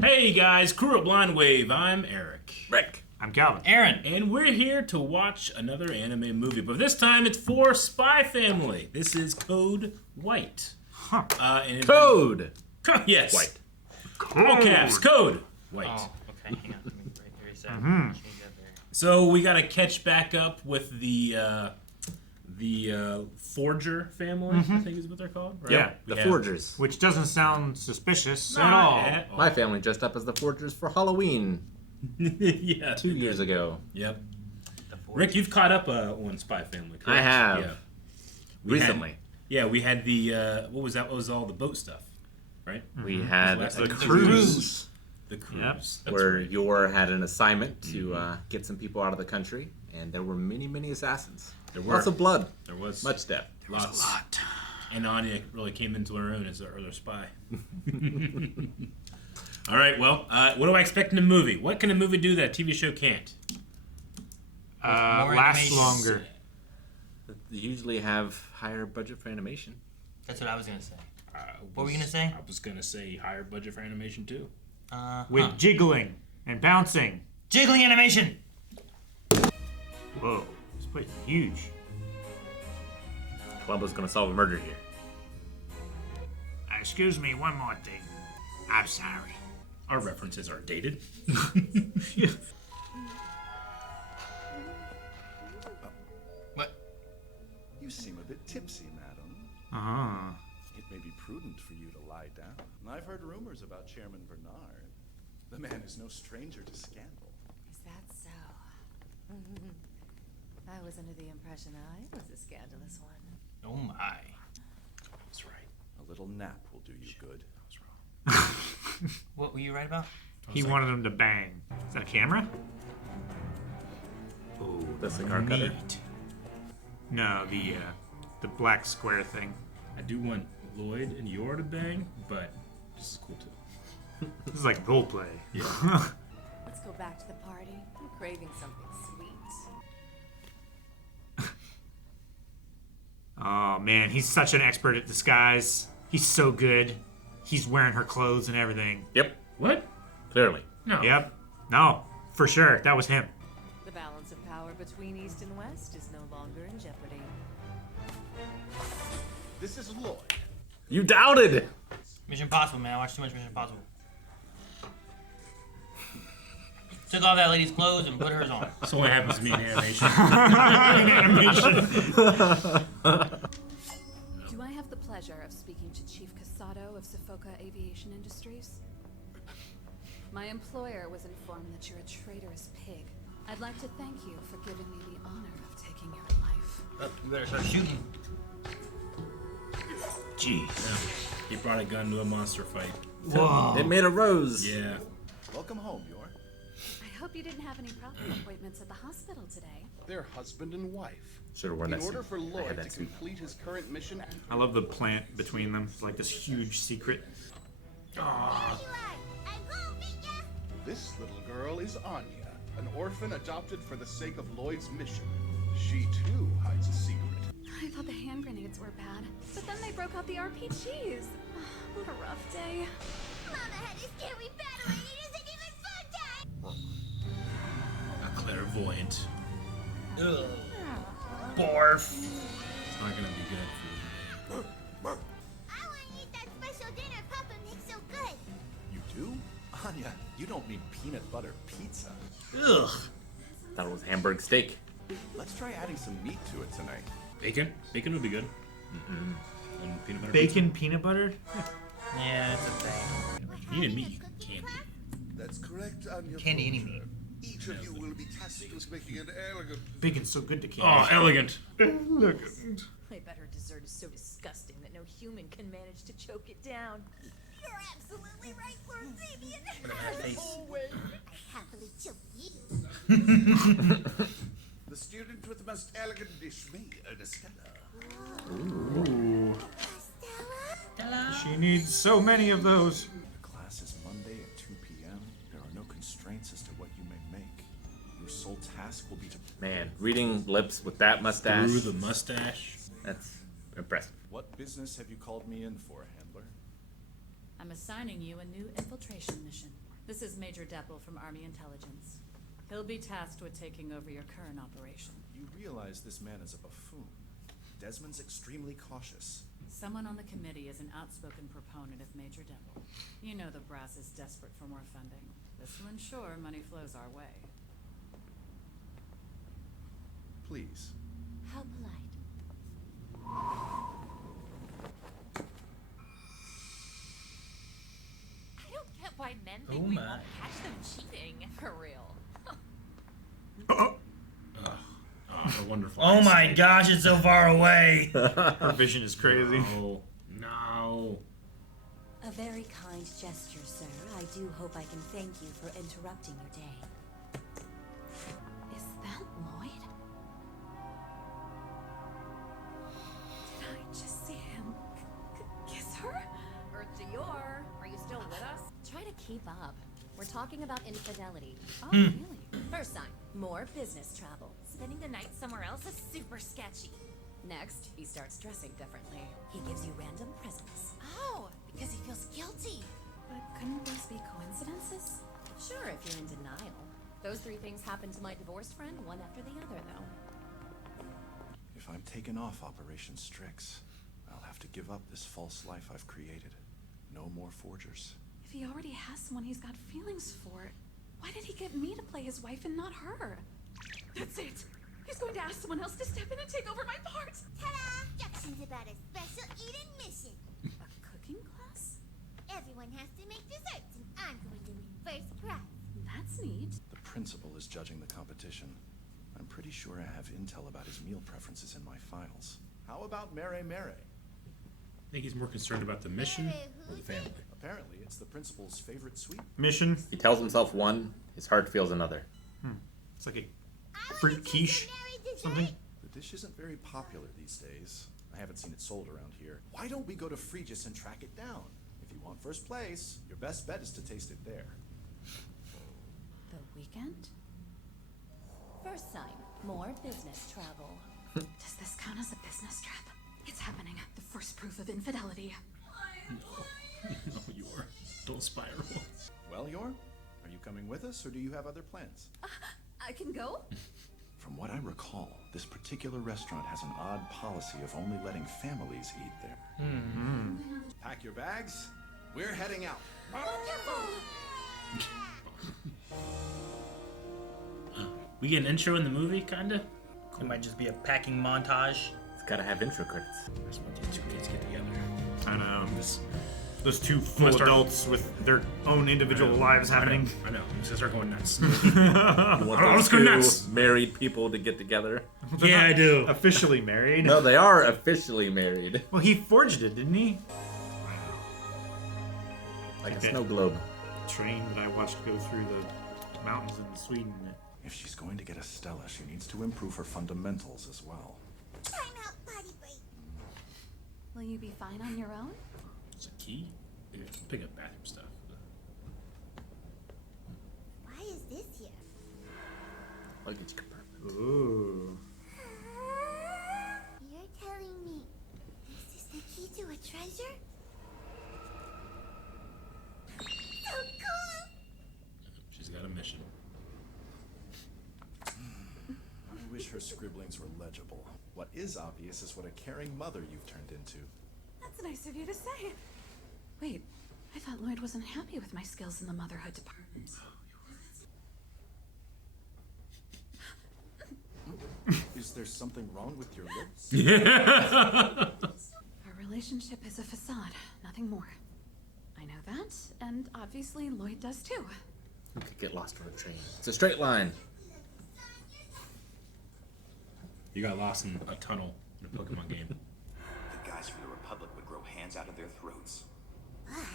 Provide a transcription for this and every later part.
Hey guys, crew of Blind Wave, I'm Eric. Rick. I'm Calvin. Aaron. And we're here to watch another anime movie, but this time it's for Spy Family. This is Code White. Huh. Code! Yes. White. All caps, Code White. Oh, okay, hang on. Let me right there. Change that there. So we gotta catch back up with the Forger family, I think is what they're called, right? Yeah, The Forgers. Which doesn't sound suspicious at Not all. at all. My family dressed up as the Forgers for Halloween Yeah. 2 years ago. Yep. The four. Rick, you've caught up on Spy Family, correct? I have. Yeah. Recently. We had the what was that? What was all the boat stuff, right? We had Last the episode. cruise, The cruise. Yep. That's where right. Yor had an assignment to get some people out of the country, and there were many, many assassins. There were. Lots of blood, There was much death. lots. A lot. And Anya really came into her own as our spy. All right. Well, what do I expect in a movie? What can a movie do that a TV show can't? More Last animation. longer. They usually have higher budget for animation. That's what I was gonna say. What were you gonna say? I was gonna say higher budget for animation too. With jiggling and bouncing. Jiggling animation. Whoa, this place is huge. Columbo's gonna solve a murder here. Excuse me, one more thing. I'm sorry. Our references are dated. What? You seem a bit tipsy, madam. Uh-huh. It may be prudent for you to lie down. I've heard rumors about Chairman Bernard. The man is no stranger to scandal. Is that so? I was under the impression I was a scandalous one. Oh my. That's right. A little nap will do you good. What were you right about? He wanted him to bang. Is that a camera? Ooh, the cigar cutter. Neat. No, the black square thing. I do want Loid and Yor to bang, but this is cool too. This is like role play. Yeah. Let's go back to the party. I'm craving something sweet. Oh man, he's such an expert at disguise. He's so good. He's wearing her clothes and everything. Yep, What? clearly. No. Yep. No, for sure. That was him. The balance of power between East and West is no longer in jeopardy. This is Loid. You doubted! Mission Impossible, man. I watched too much Mission Impossible. Took off that lady's clothes and put hers on. That's what happens to me in animation. Do I have the pleasure of speaking to Chief Casado of Sofoka Aviation Industries? My employer was informed that you're a traitorous pig. I'd like to thank you for giving me the honor of taking your life. Oh, we better start shooting. Jeez. Yeah. He brought a gun to a monster fight. Whoa. It made a rose. Yeah. Welcome home, Yor. I hope you didn't have any problem appointments at the hospital today. They're husband and wife. Should have worn In that order suit. for I had Loid that to suit. complete his current mission, I love the plant between them. It's like this huge secret. this little girl is Anya, an orphan adopted for the sake of Loid's mission. She too hides a secret. I thought the hand grenades were bad, but then they broke out the RPGs. What a rough day. Mama had a scary battle and it isn't even fun time! A clairvoyant. Ugh. Barf. It's not gonna be good for I want to eat that special dinner Papa makes so good! You do? Anya, you don't mean peanut butter pizza. Ugh. Thought it was hamburg steak. Let's try adding some meat to it tonight. bacon. Bacon would be good. And peanut butter. Bacon, peanut butter? Yeah, it's a thing. Pizza. You need meat. You can't. That's correct, Anya. Candy any meat. Each of you will be tasked with making an elegant. Bacon's so good to candy. Oh, elegant. I bet her dessert is so disgusting that no human can manage to choke it down. You're absolutely right, Lord Fabian! Face. I happily choke you. The student with the most elegant dish may earn a Stella. Ooh. Stella? She needs so many of those. The class is Monday at 2 p.m. There are no constraints as to what you may make. Your sole task will be to... Man, reading lips with that mustache. Through the mustache. That's impressive. What business have you called me in for, Handler? I'm assigning you a new infiltration mission. Major Deppel from Army Intelligence. He'll be tasked with taking over your current operation. You realize this man is a buffoon. Desmond's extremely cautious. Someone on the committee is an outspoken proponent of Major Deppel. You know the brass is desperate for more funding. This will ensure money flows our way. Please. How polite. I don't get why men think Oh we my. won't catch them cheating. For real. Oh, wonderful. Oh my eyesight. gosh, it's so far away. Her vision is crazy. No. No. A very kind gesture, sir. I do hope I can thank you for interrupting your day. Is that Loid? Did I just see him kiss her? Earth to your. Are you still with us? Try to keep up. We're talking about infidelity. Oh, really? First sign, more business travel. Spending the night somewhere else is super sketchy. Next, he starts dressing differently. He gives you random presents. Oh, because he feels guilty. But couldn't these be coincidences? Sure, if you're in denial. Those three things happened to my divorced friend, one after the other, though. If I'm taken off Operation Strix, I'll have to give up this false life I've created. No more forgers. If he already has someone he's got feelings for, why did he get me to play his wife and not her? That's it! He's going to ask someone else to step in and take over my part! Ta-da! Instructions about a special Eden mission. A cooking class? Everyone has to make desserts, and I'm going to win first prize. That's neat. The principal is judging the competition. I'm pretty sure I have intel about his meal preferences in my files. How about Meremere? I think he's more concerned about the mission or the family. Apparently, it's the principal's favorite sweet. Mission. He tells himself one, his heart feels another. It's like a I fruit wanna taste quiche. the Mary dessert. Something. The dish isn't very popular these days. I haven't seen it sold around here. Why don't we go to Phrygius and track it down? If you want first place, your best bet is to taste it there. The weekend? First sign, more business travel. Does this count as a business trip? It's happening. The first proof of infidelity. No, Yor. Don't spiral. Well, Yor, are you coming with us, or do you have other plans? I can go? From what I recall, this particular restaurant has an odd policy of only letting families eat there. Pack your bags. We're heading out. We get an intro in the movie, kinda? It might just be a packing montage. It's gotta have intro credits. I just want these two kids get together. I know. Those two full start- adults with their own individual lives happening. I know. I'm just gonna start going nuts. You want I'll those just go two nuts. married people to get together? Yeah, I do. Officially married. No, they are officially married. Well, he forged it, didn't he? Like a Okay. snow globe. Train that I watched go through the mountains in Sweden. If she's going to get a Stella, she needs to improve her fundamentals as well. Time out, potty break. Will you be fine on your own? It's a key? Yeah, pick up bathroom stuff. Why is this here? Luggage compartment. Ooh. You're telling me this is the key to a treasure? So cool! She's got a mission. I wish her scribblings were legible. What is obvious is what a caring mother you've turned into. That's nice of you to say. Wait, I thought Loid wasn't happy with my skills in the motherhood department. Is there something wrong with your lips? Our relationship is a facade, nothing more. I know that, and obviously Loid does too. You could get lost on a train. It's a straight line. You got lost in a tunnel in a Pokemon game. The guys from the Republic would grow hands out of their throats.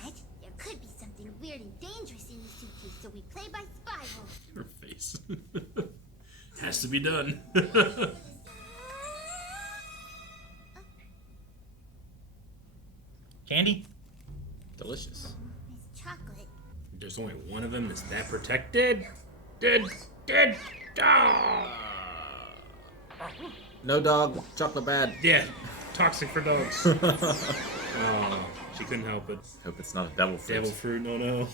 But there could be something weird and dangerous in the suitcase, so we play by spy rules. Her face. Has to be done. Candy? Delicious. It's chocolate. There's only one of them that's that protected. Dead. Ah! No dog, chocolate bad. Yeah, toxic for dogs. Oh, She couldn't help it. Hope it's not a devil fruit. Devil fruit, no, no.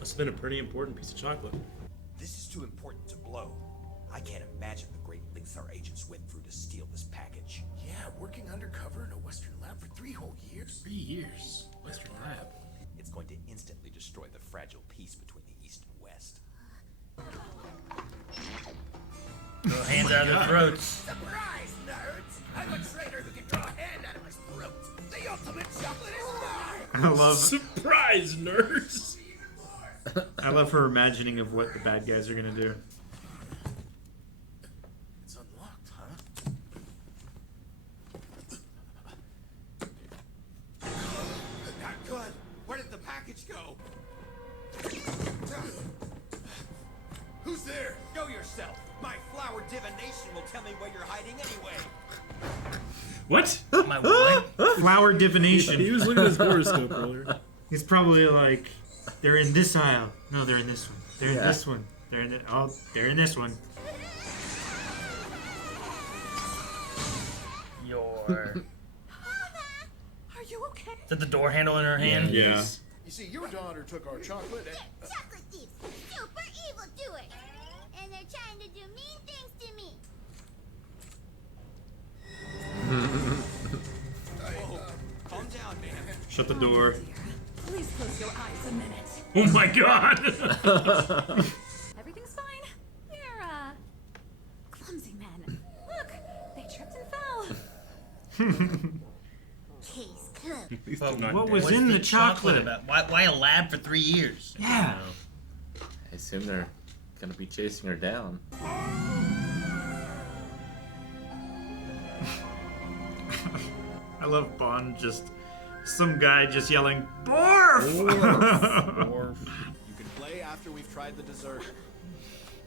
Must have been a pretty important piece of chocolate. This is too important to blow. I can't imagine the great lengths our agents went through to steal this package. Yeah, working undercover in a Western lab for 3 whole years. 3 years. Western lab. It's going to instantly destroy the fragile peace between the East and West. Throw hands out of their throats. Surprise, nerds! I'm a traitor who can draw a hand out of my throat. The ultimate chocolate is mine! I love Surprise, nerds! I love her imagining of what the bad guys are gonna do. It's unlocked, huh? Not good. Where did the package go? Who's there? Show yourself. My flower divination will tell me where you're hiding anyway. What? My what? Flower divination. He was looking at his horoscope earlier. He's probably like, they're in this aisle. No, they're in this one. They're in this one. They're in they're in this one. Are you okay? Is that the door handle in her hand? Yeah. You see, your daughter took our chocolate and... Chocolate thieves! Super evil doers! And they're trying to do mean things to me! Calm down, man. Shut the door. Please close your eyes a minute. Oh my god! Everything's fine. You're, clumsy men. Look, they tripped and fell. Case closed. He's still not What dead. was What's in the chocolate? about? Why a lab for 3 years? Yeah. I assume they're gonna be chasing her down. I love Bond just some guy just yelling barf. Or You can play after we've tried the dessert.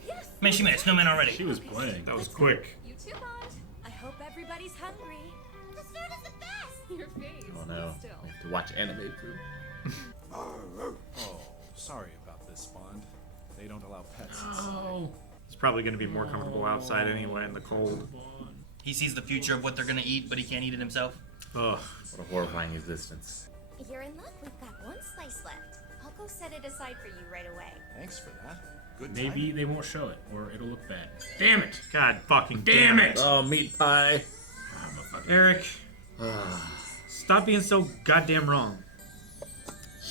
Yes. man, she made a snowman already. She was playing. That was quick. You too, Bond. I hope everybody's hungry. Dessert is the best! Your face. Oh no. Still. We have to watch anime food. Oh, sorry about this, Bond. They don't allow pets. Oh. It's probably going to be more comfortable outside anyway in the cold. He sees the future of what they're gonna eat, but he can't eat it himself. Ugh. What a horrifying existence. You're in luck. We've got one slice left. I'll go set it aside for you right away. Thanks for that. Good Maybe timing. they won't show it, or it'll look bad. Damn it! God fucking Damn it! Oh, meat pie. I'm a fucking... Eric, stop being so goddamn wrong.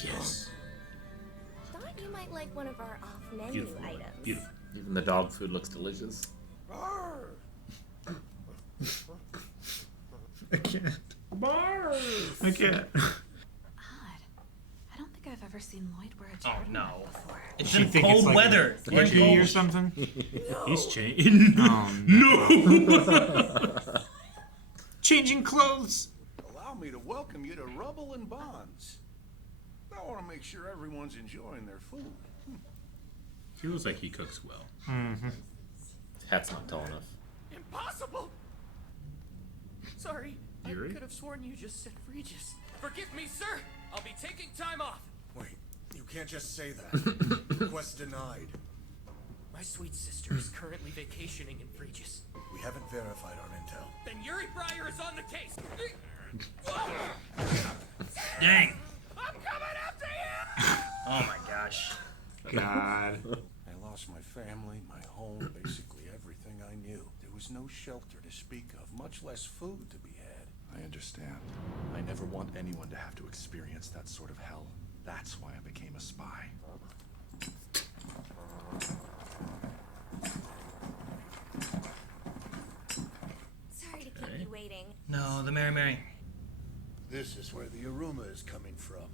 Yes. Thought you might like one of our off-menu Beautiful. items. Beautiful. Even the dog food looks delicious. I can't. Bar. I can't. Odd. I don't think I've ever seen Loid wear a Oh turtleneck no. before. It's She in think it's cold like weather. a We're in itchy or cold. something. He's changing. Oh No. Changing clothes. Allow me to welcome you to Rubble and Bonds. I want to make sure everyone's enjoying their food. Feels like he cooks well. His hat's not tall enough. Impossible! Sorry, Yuri? I could have sworn you just said Regis. Forgive me, sir! I'll be taking time off! Wait, you can't just say that. Request denied. My sweet sister is currently vacationing in Regis. We haven't verified our intel. Then Yuri Breyer is on the case! Dang. I'm coming after you! Oh my gosh. God. I lost my family, my home, basically everything I knew. There was no shelter to speak of, much less food to be had. I understand. I never want anyone to have to experience that sort of hell. That's why I became a spy. Sorry to keep you waiting. No, the Meremere. This is where the aroma is coming from.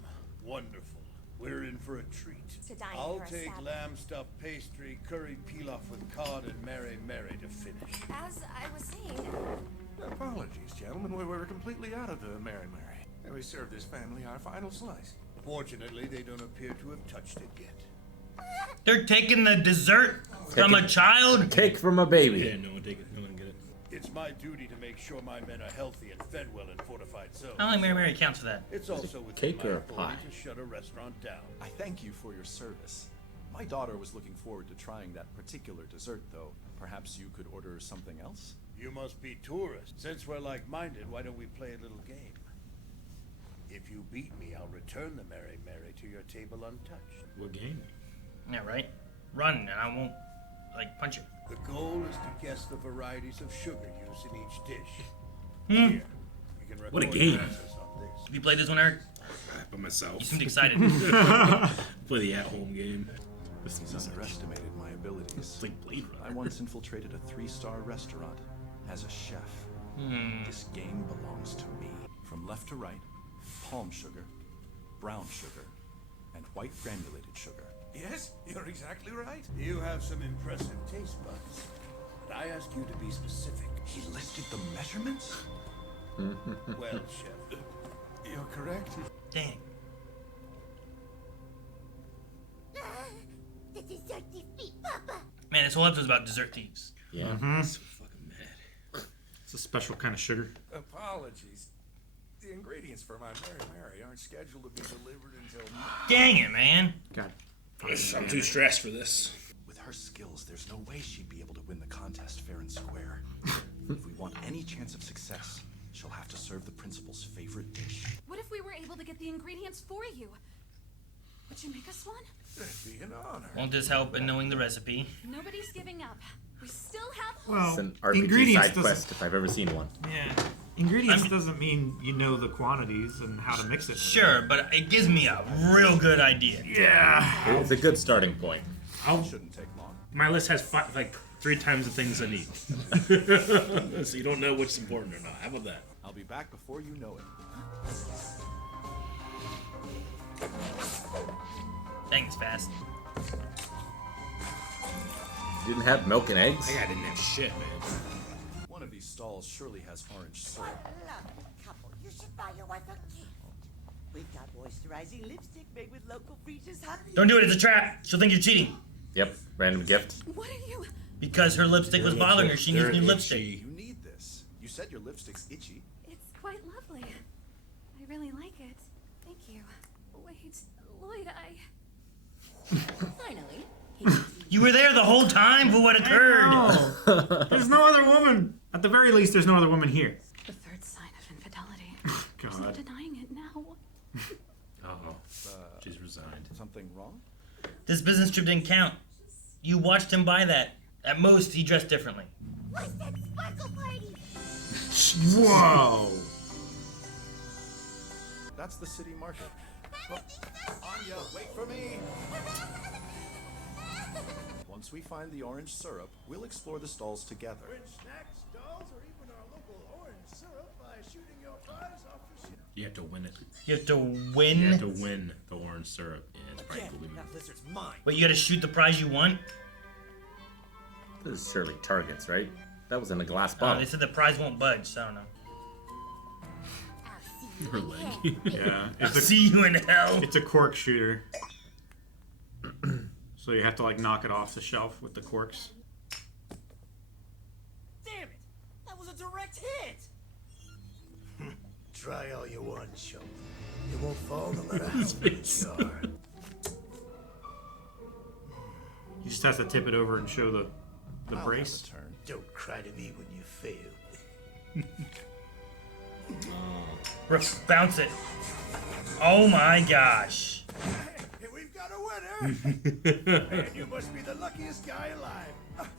Wonderful. We're in for a treat. To dine in I'll her take establishment. lamb stuffed pastry, curry pilaf with cod, and Meremere to finish. As I was saying, Apologies, gentlemen. We were completely out of the Meremere. And we served this family our final slice. Fortunately, they don't appear to have touched it yet. They're taking the dessert from a child? Take from a baby. Yeah, no one take it. No one get it. It's my duty to make sure my men are healthy and fed well in fortified zones. I don't think Meremere counts for that. It's also within cake my or a authority pie? to shut a restaurant down. I thank you for your service. My daughter was looking forward to trying that particular dessert, though. Perhaps you could order something else? You must be tourists. Since we're like-minded, why don't we play a little game? If you beat me, I'll return the Meremere to your table untouched. What game? Yeah, right? Run, and I won't, like, punch you. The goal is to guess the varieties of sugar used in each dish. Hmm. Here, you can What a record game. your answers on this. Have you played this one, Eric? By myself. You seemed excited. Play the at-home game. He's underestimated my abilities. It's like Blade Runner. I once infiltrated a 3-star restaurant as a chef. This game belongs to me. From left to right, palm sugar, brown sugar, and white granulated sugar. Yes, you're exactly right. You have some impressive taste buds, but I ask you to be specific. He listed the measurements? Well, chef, You're correct. Dang. The dessert defeat, Papa. Man, this whole episode's about dessert thieves. Yeah. So fucking mad. It's a special kind of sugar. Apologies. The ingredients for my Meremere aren't scheduled to be delivered until... Dang it, man. God. I'm too stressed for this. With her skills, there's no way she'd be able to win the contest fair and square. If we want any chance of success, she'll have to serve the principal's favorite dish. What if we were able to get the ingredients for you? Would you make us one? That'd be an honor. Won't this help in knowing the recipe? Nobody's giving up. We still have Well, It's an RPG ingredients side doesn't- quest if I've ever seen one. Yeah. Ingredients doesn't mean you know the quantities and how to mix it. Sure, but it gives me a real good idea. Yeah. It's a good starting point. Shouldn't take long. My list has like 3 times the things I need. So you don't know what's important or not. How about that? I'll be back before you know it. Dang, it's fast. You didn't have milk and eggs? I didn't have shit, man. One of these stalls surely has orange syrup. Lovely couple. You should buy your wife a gift. We've got moisturizing lipstick made with local Fresia's honey. Don't do it, it's a trap. She'll think you're cheating. Yep, random gift. What are you? Because her lipstick was bothering her. She needs new lipstick. You need this. You said your lipstick's itchy. It's quite lovely. I really like it. Thank you. Wait, Loid, Finally. You were there the whole time for what occurred. No. There's no other woman. At the very least, there's no other woman here. The third sign of infidelity. God. There's no denying it now. Uh-oh. She's resigned. Something wrong? This business trip didn't count. You watched him buy that. At most, he dressed differently. What's that sparkle party? Whoa. That's the city market. Anya, wait for me! Once we find the orange syrup, we'll explore the stalls together. Win snacks, dolls, or even our local orange syrup by shooting your prize off the ship. You have to win it. You have to win? You have to win the orange syrup. Yeah, it's probably Again, believable. that lizard's mine. But you gotta shoot the prize you want? This is serving targets, right? That was in a glass Oh, bottle. they said the prize won't budge, so I don't know. Her leg. Yeah. I'll see you in hell. It's a cork shooter. So you have to like knock it off the shelf with the corks. Damn it! That was a direct hit! Try all you want, chump. It won't fall no matter how much you are. You just have to tip it over and show the I'll brace. have a turn. Don't cry to me when you fail. Bounce it. Oh my gosh. Hey, we've got a winner! And you must be the luckiest guy alive.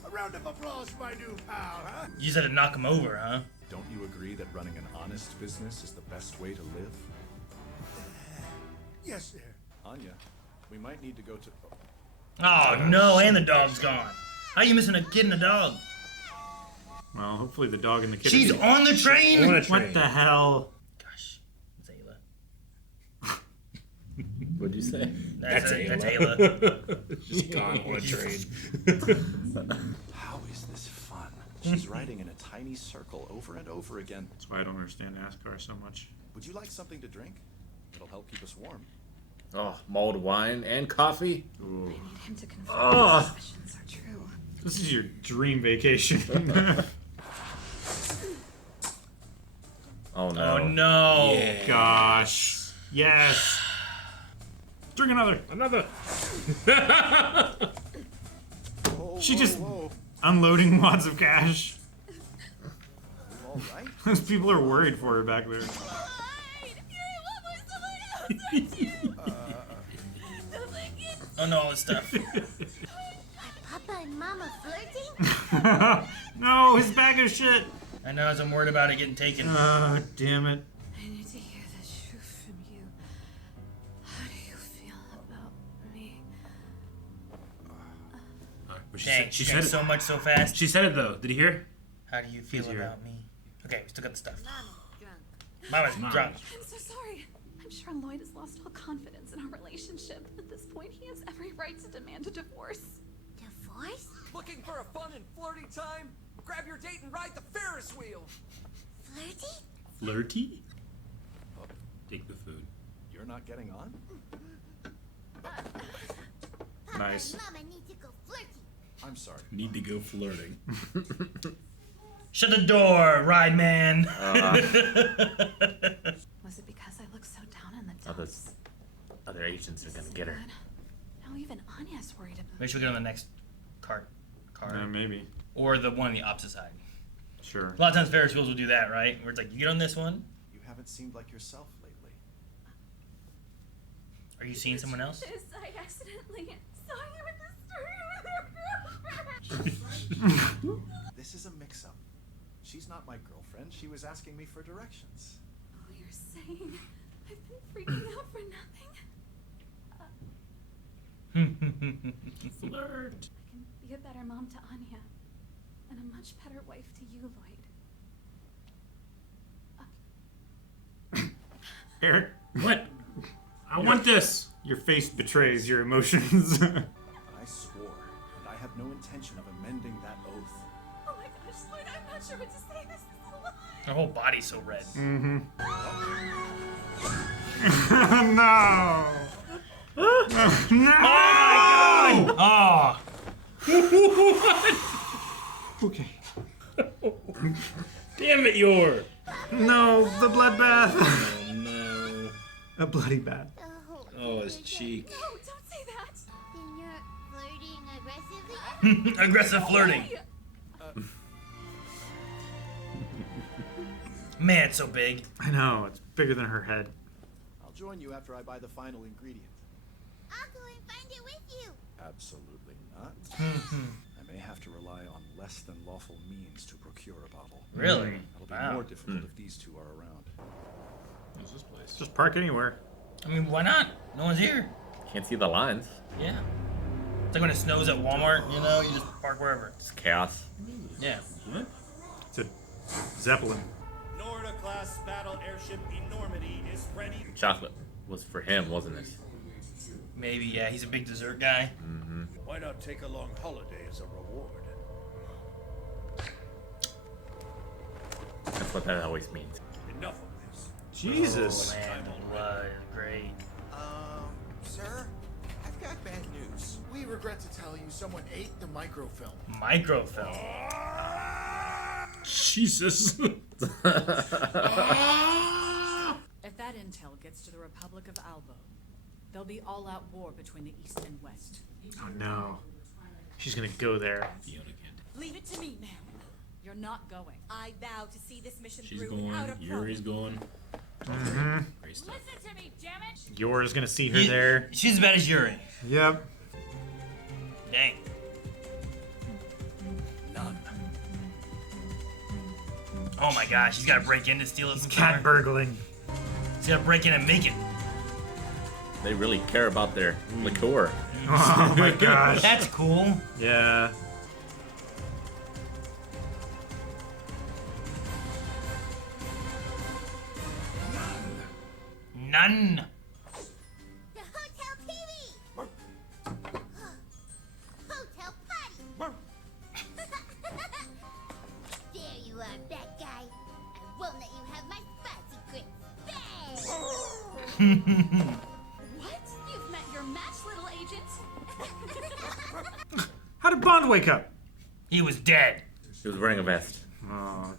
A round of applause for my new pal, huh? You just had to knock him over, huh? Don't you agree that running an honest business is the best way to live? Yes, sir. Anya, we might need to go to... Oh no, and the dog's gone. How are you missing a kid and a dog? Well, hopefully the dog and the kid. She's on the train? On a train. What the hell? Gosh, Zayla. What'd you say? That's Ayla. She's gone on a train. How is this fun? She's riding in a tiny circle over and over again. That's why I don't understand NASCAR so much. Would you like something to drink? It'll help keep us warm. Oh, mulled wine and coffee? Ooh. I need him to confirm Oh. his suspicions are true. This is your dream vacation. Oh no. Oh no. Yeah. Gosh. Yes. Drink another. Another. Whoa, She whoa, just whoa. unloading wads of cash. All right. Those people are worried for her back there. Oh no, all this stuff. Papa and Mama flirting? No, his bag of shit. I know, as I'm worried about it getting taken. Oh, damn it. I need to hear the truth from you. How do you feel about me? Dang, she said it so much so fast. She said it though. Did you hear? How do you feel about me? Okay, we still got the stuff. Mama's Mama's drunk. I'm so sorry. I'm sure Loid has lost all confidence in our relationship. At this point, he has every right to demand a divorce. Divorce? Looking for a fun and flirty time? Grab your date and ride the Ferris wheel. Flirty? Flirty? Take the food. You're not getting on? Papa Nice. and Mama need to go flirty. I'm sorry. Need to go flirting. Shut the door, ride man. Was it because I look so down in the dumps? Other agents are gonna get her. Now even Anya's worried about Maybe she'll get on the next card. Maybe. Or the one on the opposite side. Sure. A lot of times Ferris wheels will do that, right? Where it's like, you get on this one. You haven't seemed like yourself lately. Are you seeing someone else? I accidentally saw you in the store. This is a mix-up. She's not my girlfriend. She was asking me for directions. Oh, you're saying I've been freaking out for nothing? Flirt. I can be a better mom to Anya, and a much better wife to you, Loid. Eric. What? I want this. Your face betrays your emotions. I swore, and I have no intention of amending that oath. Oh my gosh, Loid, I'm not sure what to say. This is a lie. Her whole body's so red. Mm-hmm. No. No. Oh my god! What? Okay. Damn it, Yor. No, the bloodbath. Oh no. A bloody bath. Oh, his cheek. No, don't say that. Then you're flirting aggressively? Aggressive flirting. Man, it's so big. I know, it's bigger than her head. I'll join you after I buy the final ingredient. I'll go and find it with you. Absolutely not. I may have to rely on less than lawful means to procure a bottle. Really? It'll be Wow. more difficult if these two are around. What's this place? Just park anywhere. I mean, why not? No one's here. Can't see the lines. Yeah. It's like when it snows at Walmart, you know, you just park wherever. It's chaos. Yeah. What? It's a Zeppelin. Norda-class battle airship Enormity is ready. Chocolate was for him, wasn't it? Maybe, yeah. He's a big dessert guy. Mm-hmm. Why not take a long holiday as a reward? That's what that always means. Enough of this. Jesus. Oh, man, the blood is great. Sir, I've got bad news. We regret to tell you someone ate the microfilm. Microfilm. Jesus. If that intel gets to the Republic of Albo, there'll be all-out war between the East and West. Oh no. She's gonna go there. Leave it to me, ma'am. You're not going. I vow to see this mission She's through going. without a Yuri's problem. going. Mm-hmm. Great stuff. Listen to me, damn it! Yours gonna see her there. She's as bad as Yuri. Yep. Dang. None. Oh my gosh, he's gotta break in to steal his Cat burgling. He's gotta break in and make it. They really care about their liqueur. Oh my gosh. That's cool. Yeah. None. The hotel TV! Hotel potty! There you are, bad guy. I won't let you have my spicy grits. Bang! What? You've met your match, little agent. How did Bond wake up? He was dead. He was wearing a vest. Oh.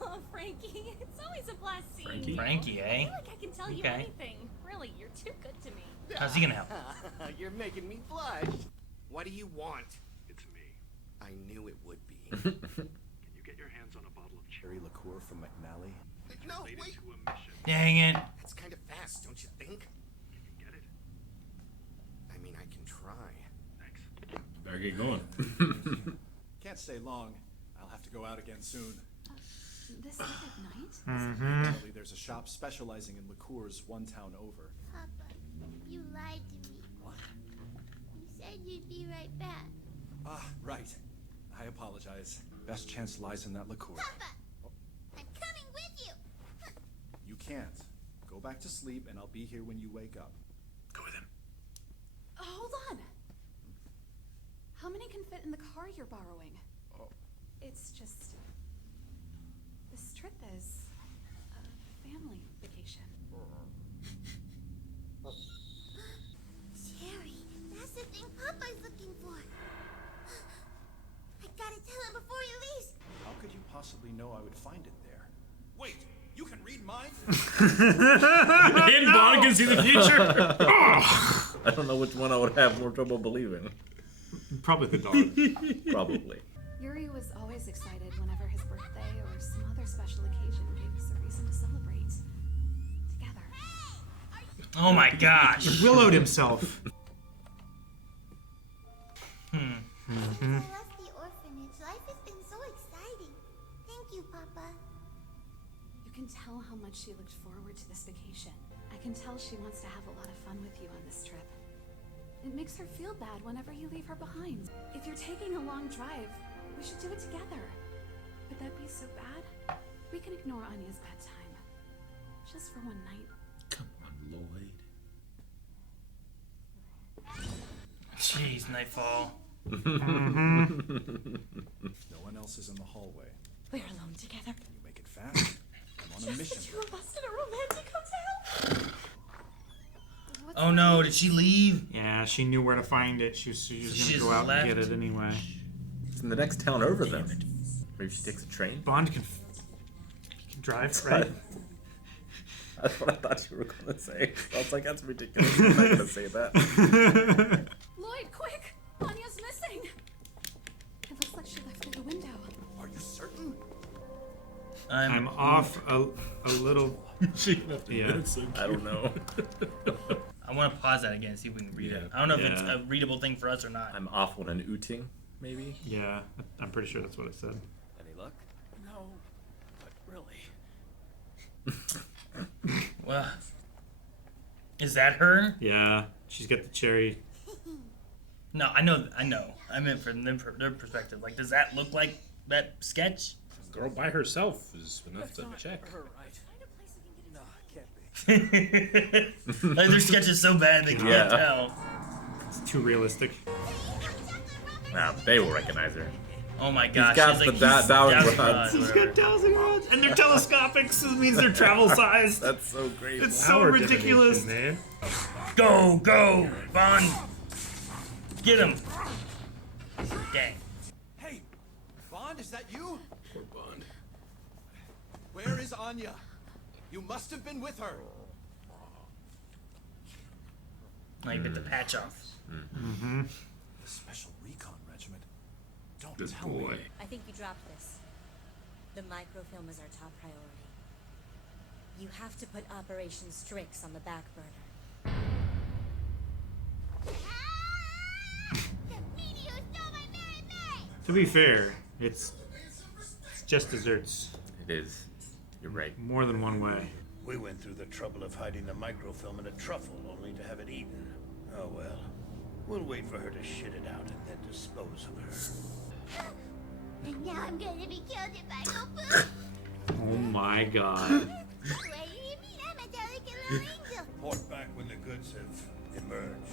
Oh, Frankie, it's always a blast seeing you. Frankie, eh? I feel like I can tell you Okay. anything. Really, you're too good to me. How's he gonna help? You're making me blush. What do you want? It's me. I knew it would be. Can you get your hands on a bottle of cherry liqueur from McNally? No, wait. Dang it. That's kind of fast, don't you think? You can get it. I mean, I can try. Thanks. Better get going. Can't stay long. I'll have to go out again soon. This late at night? Apparently, there's a shop specializing in liqueurs one town over. Papa, you lied to me. What? You said you'd be right back. Ah, right. I apologize. Best chance lies in that liqueur. Papa! I'm coming with you! You can't. Go back to sleep, and I'll be here when you wake up. Go with him. Hold on. How many can fit in the car you're borrowing? Oh. It's just... This trip is a family vacation. Cherry, that's the thing Papa's looking for. I gotta tell him before he leaves. How could you possibly know I would find it there? Wait, you can read minds? And Bond can see the future. I don't know which one I would have more trouble believing. Probably the dog. Probably. Yuri was always excited whenever his birthday or some other special occasion gave us a reason to celebrate. Together. Oh my gosh. He willowed himself. Since I left the orphanage, life has been so exciting. Thank you, Papa. You can tell how much she looked forward to this vacation. I can tell she wants to have a lot of fun with you on this trip. It makes her feel bad whenever you leave her behind. If you're taking a long drive, we should do it together. Would that be so bad? We can ignore Anya's bedtime. Just for one night. Come on, Loid. Jeez, nightfall. No one else is in the hallway. We're alone together. Can you make it fast? I'm on a mission. Just the two of us in a romantic hotel. Oh no, did she leave? Yeah, she knew where to find it. She was She gonna just go out left? and get it anyway. It's in the next town over, though. Maybe she takes a train. Bond can drive, right? That's what I thought you were gonna say. I was like, that's ridiculous. I'm not gonna say that. Loid, quick! Anya's missing! It looks like she left through the window. Are you certain? I'm off a little. She left the Yeah. bed, so I don't know. I want to pause that again and see if we can read it. I don't know if it's a readable thing for us or not. I'm off on an ooting, maybe. Yeah, I'm pretty sure that's what it said. Any luck? No, but really. Well, is that her? Yeah, she's got the cherry. No, I know. I meant from their perspective. Like, does that look like that sketch? Girl by herself is enough to check. Her right. No, it can't be. Like, their sketch is so bad they can't tell. It's too realistic. Nah, they will recognize her. Oh my gosh. He's got she's the like, dowsing rods. He's got dowsing rods, and they're telescopic, so it means they're travel sized. That's so great. It's so ridiculous, man. Go, Bond. Get him. Dang. Hey, Bond, is that you? Poor Bond. Where is Anya? You must have been with her. Now you bit the patch off. The Special Recon Regiment. Don't Good tell boy. me. I think you dropped this. The microfilm is our top priority. You have to put Operation Strix on the back burner. To be fair, it's just desserts. It is. You're right. More than one way. We went through the trouble of hiding the microfilm in a truffle only to have it eaten. Oh well. We'll wait for her to shit it out and then dispose of her. And now I'm gonna be killed if I don't poop. Oh my god. What do you mean? I'm a delicate little angel. Report back when the goods have emerged.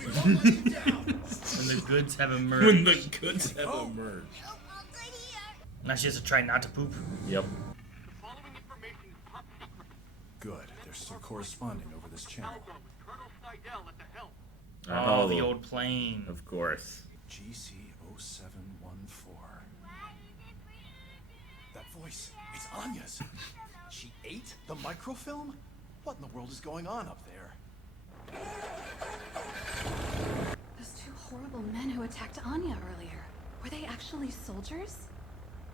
When the goods have emerged. When the goods have emerged. Oh, all good here. Now she has to try not to poop. Yep. Good. They're still corresponding over this channel. Snidel at the helm. Oh, the old plane. Of course. GC0714. That voice. It's Anya's. She ate the microfilm? What in the world is going on up there? Those two horrible men who attacked Anya earlier. Were they actually soldiers?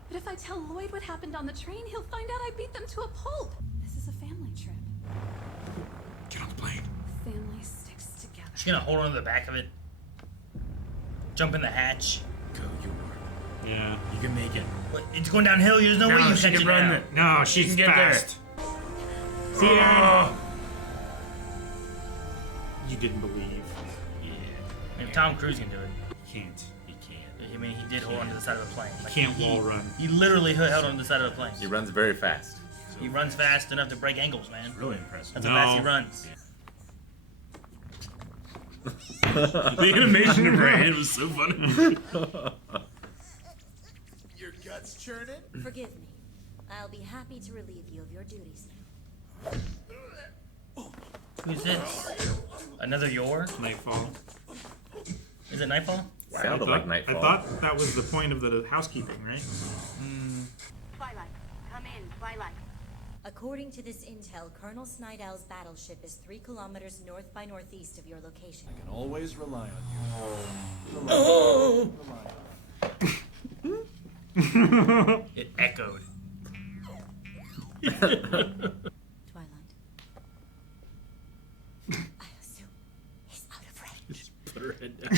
But if I tell Loid what happened on the train, he'll find out I beat them to a pulp. This is a family trip. Get on the plane. Family sticks together. She's gonna hold on to the back of it. Jump in the hatch. Go, you are. Yeah. You can make it. But it's going downhill. There's no way you she catch can it run now. it. No, she's can get fast. See ya. You didn't believe. Yeah. If Tom Cruise can do it. He can't. He can't. I mean, he did hold on to the side of the plane. Like, Can't wall run. He literally held on to the side of the plane. He runs very fast. He runs fast enough to break ankles, man. Really impressive. That's how fast he runs. The animation of her head was so funny. Your guts churning? Forgive me. I'll be happy to relieve you of your duties now. Who's this? Another Yor? Nightfall. Is it Nightfall? Sounded like Nightfall. I thought that was the point of the housekeeping, right? Twilight, come in, Twilight. According to this intel, Colonel Snidel's battleship is 3 kilometers north by northeast of your location. I can always rely on you. Oh! Rely on It echoed. Twilight. I assume he's out of range. Put her head down.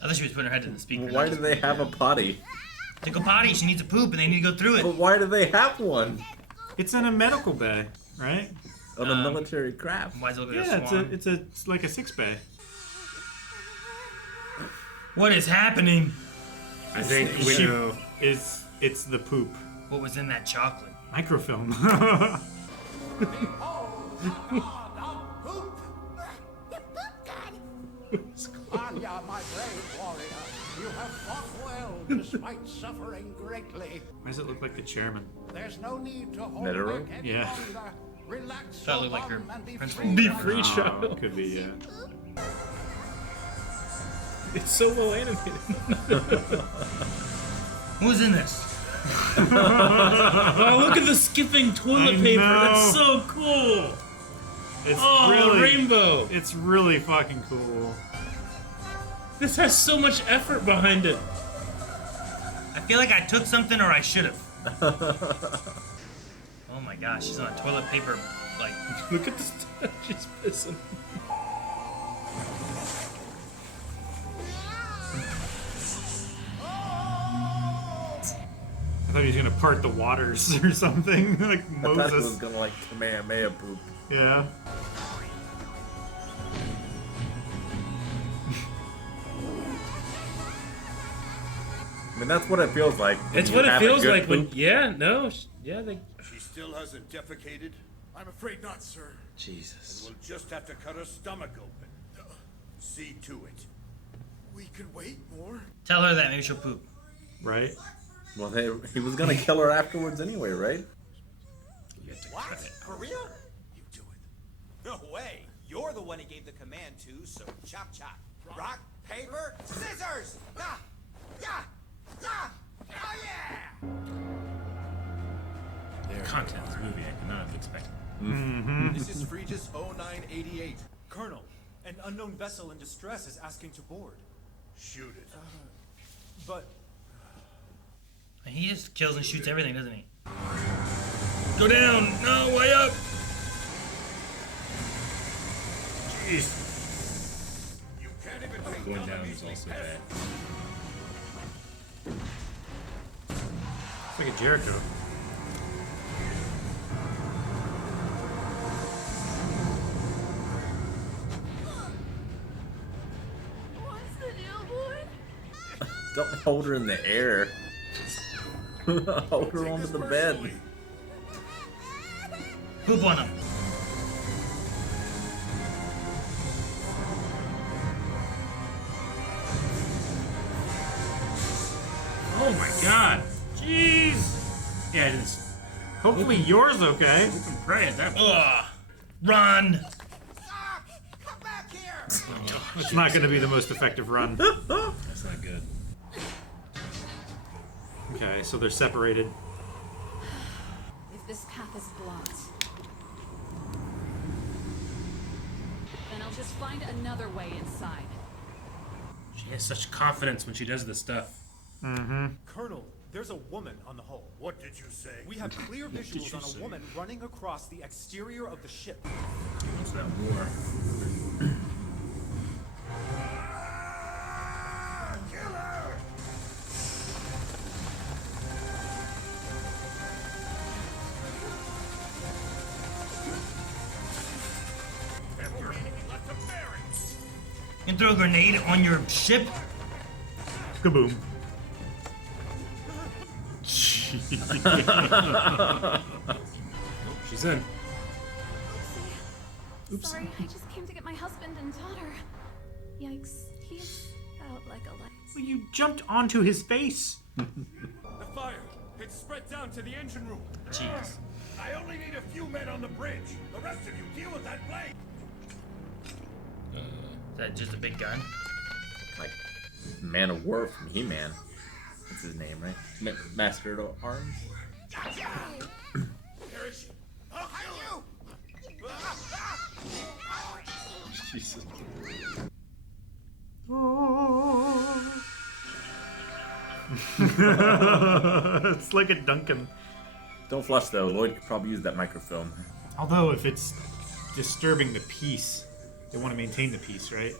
I thought she was putting her head to the speaker. Why do they have a potty? To go potty, she needs a poop, and they need to go through it. But why do they have one? It's in a medical bay, right? On a military craft. Why does it look like Yeah, a swan? it's like a 6 bay. What is happening? I think we know. It's the poop. What was in that chocolate? Microfilm. Anya, my brave warrior, you have fought well despite suffering greatly. Why does it look like the chairman? There's no need to hold Metaro? back any Yeah. longer. Relax That your looked like her bum and be principal. free. Be like free, a- child. Could be, yeah. It's so well animated. Who's in this? Oh, look at the skipping toilet I paper. know. That's so cool. It's Oh, really rainbow. It's really fucking cool. This has so much effort behind it. I feel like I took something, or I should have. Oh my gosh, she's on a toilet paper, like. Look at this. She's pissing. I thought he was gonna part the waters or something, like I thought he was Moses. gonna like Kamehameha poop. Yeah. I mean, that's what it feels like. when It's you what it have a feels good like when. poop. Yeah, no. Yeah, they. She still hasn't defecated? I'm afraid not, sir. Jesus. We'll just have to cut her stomach open. See to it. We could wait more. Tell her that, maybe she'll poop. Right? Well, he was gonna kill her afterwards anyway, right? What? For real? You do it. No way. You're the one he gave the command to, so chop chop. Rock, paper, scissors! Ah! Yeah! Ah! Oh yeah! Content of this movie I could not have expected. This is Regis 0988. Colonel, an unknown vessel in distress is asking to board. Shoot it. But He just kills and shoots everything, doesn't he? Go down! No, way up! Jeez. You can't even take Going down down a is measly also peasant. bad. It's like a Jericho. What's the deal, boy? Don't hold her in the air. Hold her onto the bed. Poop on him. Oh my god. Jeez. Yeah, I didn't. Hopefully yours okay. You can pray at that point. Ugh. Run! Come back here! It's not going to be the most effective run. That's not good. Okay, so they're separated. If this path is blocked, then I'll just find another way inside. She She has such confidence when she does this stuff. Colonel, there's a woman on the hull. What did you say? We have clear visuals on a woman running across the exterior of the ship. What's that war? Kill her! You can throw a grenade on your ship? Kaboom. She's in. Oops. Sorry, I just came to get my husband and daughter. Yikes, he's out like a light. Well, you jumped onto his face. The fire! It's spread down to the engine room. Jeez. I only need a few men on the bridge. The rest of you deal with that blade. Is that just a big gun? Like Man of War from He-Man. That's his name, right? Master at Arms. Where is she? I'll kill you! Jesus. It's like a Duncan. Don't flush though. Loid could probably use that microfilm. Although if it's disturbing the peace, they want to maintain the peace, right?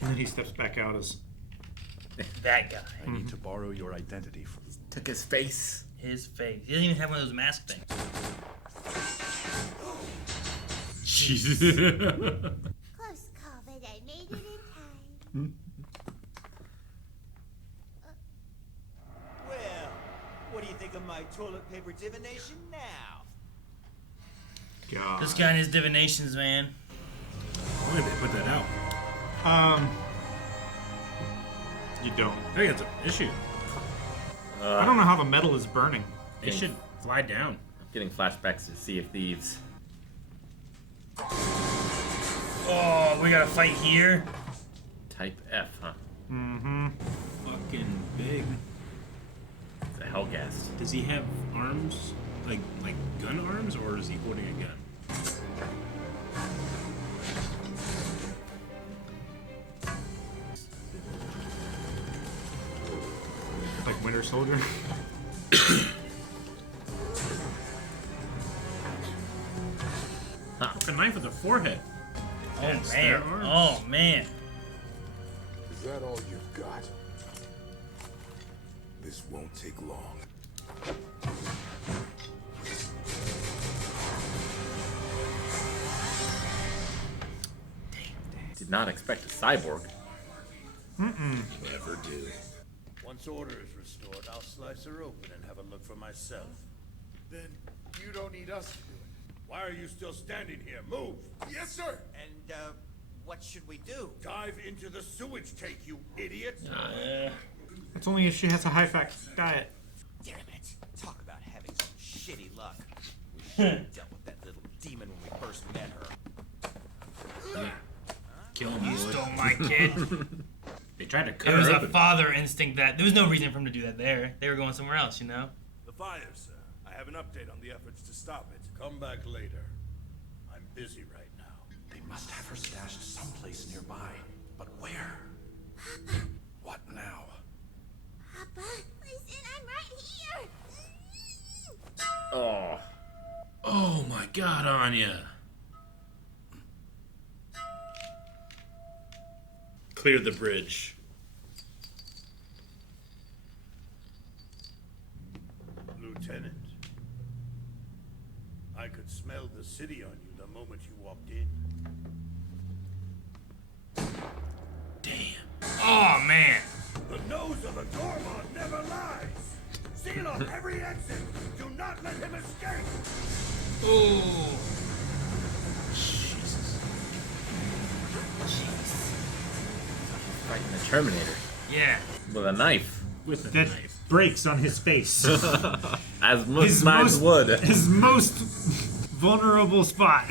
And then he steps back out as that guy. I need to borrow your identity from... Took his face. His face. He doesn't even have one of those mask things. Jesus. Close call, but I made it in time. Well, what do you think of my toilet paper divination now? God. This guy and his divinations, man. Why did they put that out? You don't. I think it's an issue. I don't know how the metal is burning. It should fly down. I'm getting flashbacks to Sea of Thieves. Oh, we gotta fight here? Type F, huh? Mm-hmm. Fucking big. It's a Hellgast. Does he have arms? Like gun arms, or is he holding a gun? Like Winter Soldier. It's a knife with a forehead. Oh, That's man. their arms. Oh, man. Is that all you've got? This won't take long. Did not expect a cyborg. Never do. Once order is restored, I'll slice her open and have a look for myself. Then you don't need us to do it. Why are you still standing here? Move! Yes, sir. And, what should we do? Dive into the sewage tank, you idiot! That's only if she has a high-fat diet. Damn it! Talk about having some shitty luck. We should have dealt with that little demon when we first met her. Kill him, You Loid. stole my kid. They tried to cut It was her a open. father instinct that there was no reason for him to do that there. They were going somewhere else, you know? The fire, sir. I have an update on the efforts to stop it. Come back later. I'm busy right now. They must have her stashed someplace nearby. But where? What now? Papa, listen, I'm right here. Oh. Oh my God, Anya. Clear the bridge. Lieutenant, I could smell the city on you the moment you walked in. Oh, man. The nose of a Gormon never lies! Seal off every exit! Do not let him escape! Ooh. Fighting the Terminator. Yeah. With a knife. With a That knife. breaks on his face. As most knives would. His most vulnerable spot.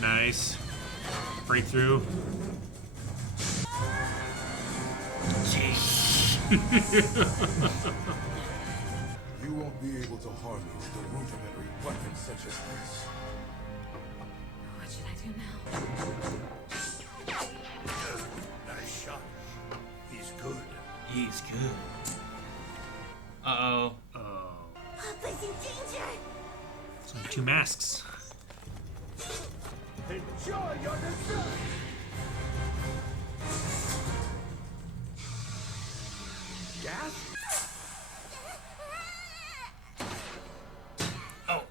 Nice. Breakthrough. You won't be able to harm me with a rudimentary weapon such as this. do now? Nice shot. He's good. He's good. Uh-oh. Papa's in danger! There's only 2 masks. Enjoy your dessert! Gas? Oh.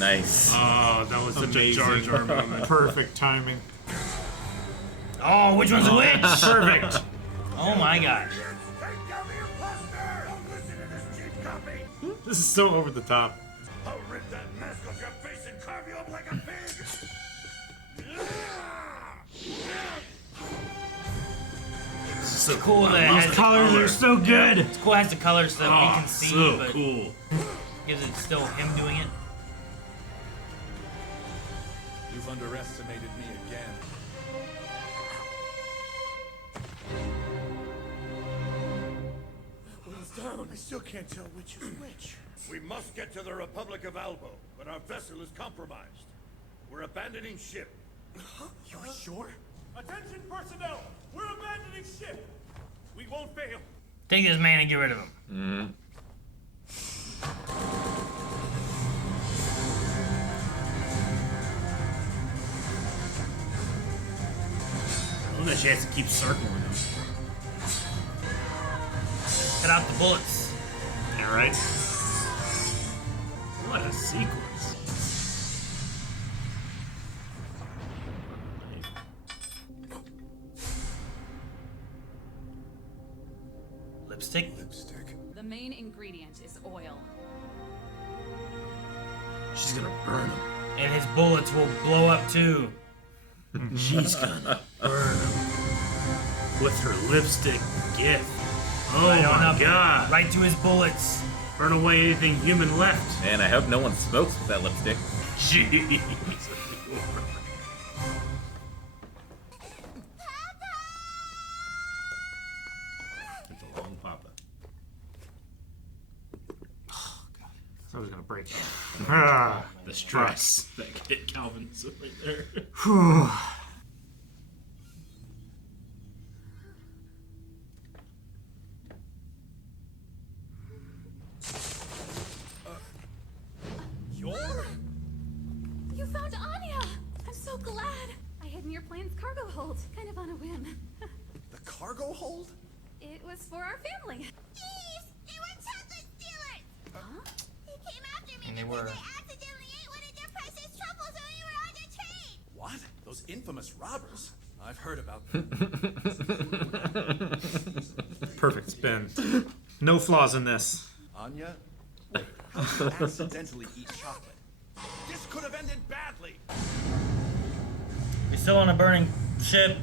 Nice. Oh, that was such a Jar Jar moment. Perfect timing. Oh, which one's a which? Perfect. Oh my god. This is so over the top. I'll rip that mask off your face and carve you up like a pig. It's so cool that it Those has colors are so good. It's cool it has the colors so that we can see, so but cool. gives it still him doing it. You've underestimated me again. Wheels down. I still can't tell which is which. We must get to the Republic of Albo, but our vessel is compromised. We're abandoning ship. You're sure? Attention personnel! We're abandoning ship! We won't fail. Take this man and get rid of him. Mm-hmm. I love that she has to keep circling him. Cut out the bullets. Yeah, right? What a sequence. Lipstick? The main ingredient is oil. She's gonna burn him. And his bullets will blow up too. She's gonna burn him. With her lipstick gift. Oh Right on my up, god. right to his bullets. Burn away anything human left. Man, I hope no one smokes with that lipstick. Jeez. It's a long papa. I was gonna break it. The stress that hit Calvin's right there. Whew. You found Anya! I'm so glad. I hid in your plane's cargo hold, kind of on a whim. The cargo hold? It was for our family. Thieves! They were chocolate stealers! Huh? They came after me And they because were. I accidentally ate one of their precious truffles when we were on the train! What? Those infamous robbers? I've heard about Perfect spin. No flaws in this. Anya? Wait, how did you accidentally eat chocolate? This could have ended badly! We're still on a burning ship.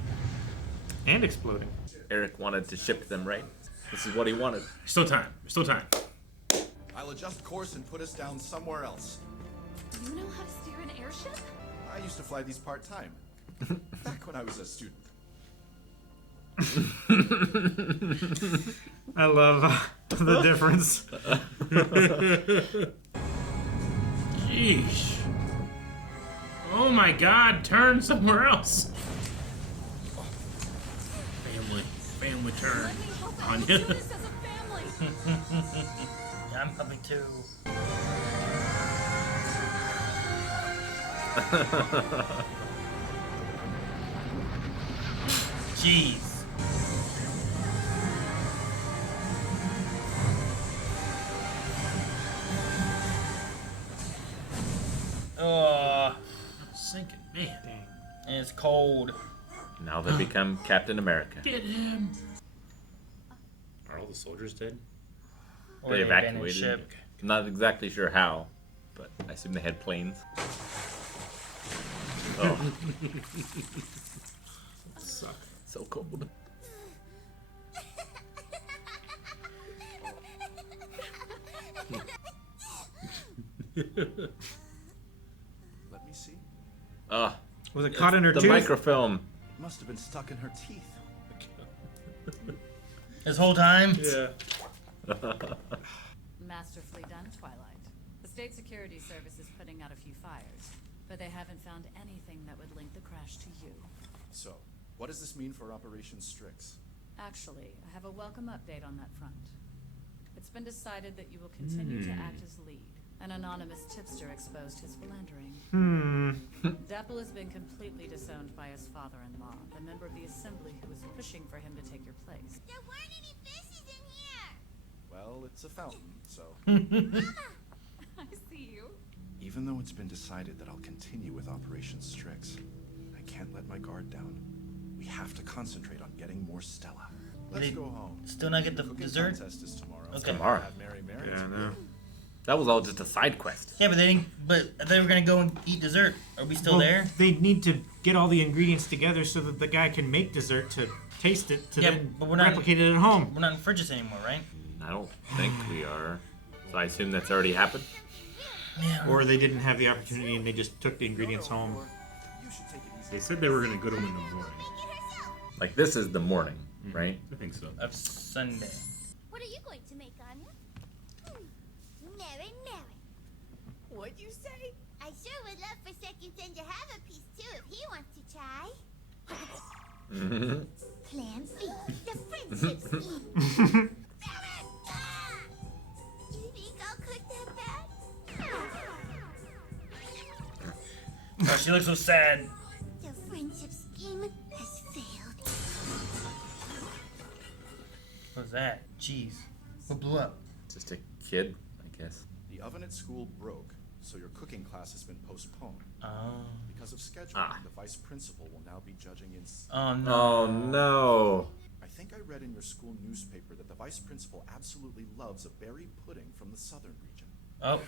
And exploding. Eric wanted to ship them, right? This is what he wanted. Still time. Still time. I'll adjust course and put us down somewhere else. You know how to steer an airship? I used to fly these part-time. Back when I was a student. I love the difference. Jeez. Oh my god, turn somewhere else. Family turn. Anya. Yeah, I'm coming too. Jeez. Sinking, man. Dang. And it's cold. Now they become Captain America. Get him. Are all the soldiers dead? Or They abandoned evacuated. ship. I'm not exactly sure how, but I assume they had planes. Oh. Suck. So cold. Let me see. Was it caught in her the tooth? microfilm. It must have been stuck in her teeth. This whole time? Yeah. Masterfully done, Twilight. The State Security Service is putting out a few fires, but they haven't found anything that would link the crash to you. So, what does this mean for Operation Strix? Actually, I have a welcome update on that front. It's been decided that you will continue to act as lead. An anonymous tipster exposed his philandering. Deppel has been completely disowned by his father-in-law, the member of the assembly who was pushing for him to take your place. There weren't any fishes in here. Well, it's a fountain, so... I see you. Even though it's been decided that I'll continue with Operation Strix, I can't let my guard down. We have to concentrate on getting more Stella. Let's go home. Still not get the Cooking dessert? contest is tomorrow. Okay. Tomorrow. Have Meremere Yeah, I know. That was all just a side quest. Yeah, but they didn't. But they were gonna go and eat dessert. Are we still there? They need to get all the ingredients together so that the guy can make dessert to taste it to then but we're not replicate it at home. We're not in fridges anymore, right? I don't think we are. So I assume that's already happened? Yeah. Or they didn't have the opportunity and they just took the ingredients home. They said they were going to go to them in the morning. Like, this is the morning, right? I think so. Of Sunday. What are you going to make, Anya? Meremere. What'd you say? I sure would love for Second Son to have a piece too if he wants to try. Plan B, the friendship scheme. You think I'll cook that bad? Oh, she looks so sad. The friendship scheme has failed. What's that? Jeez. What blew up? Just a kid, I guess. The oven at school broke, so your cooking class has been postponed. Oh. Because of scheduling, the vice principal will now be judging in... Oh, no. Oh, no. I think I read in your school newspaper that the vice principal absolutely loves a berry pudding from the southern region. Oh.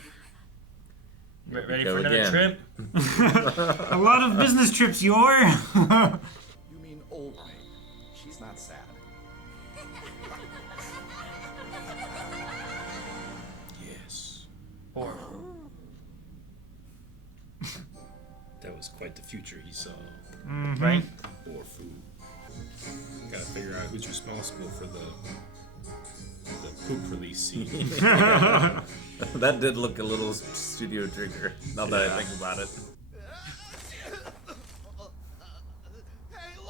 Ready go for another again. trip? A lot of business trips, You mean old May. She's not sad. Yes. Or That was quite the future he saw. right? Or food. Gotta figure out who's responsible for the poop release scene. That did look a little Studio Trigger, now that I think about it.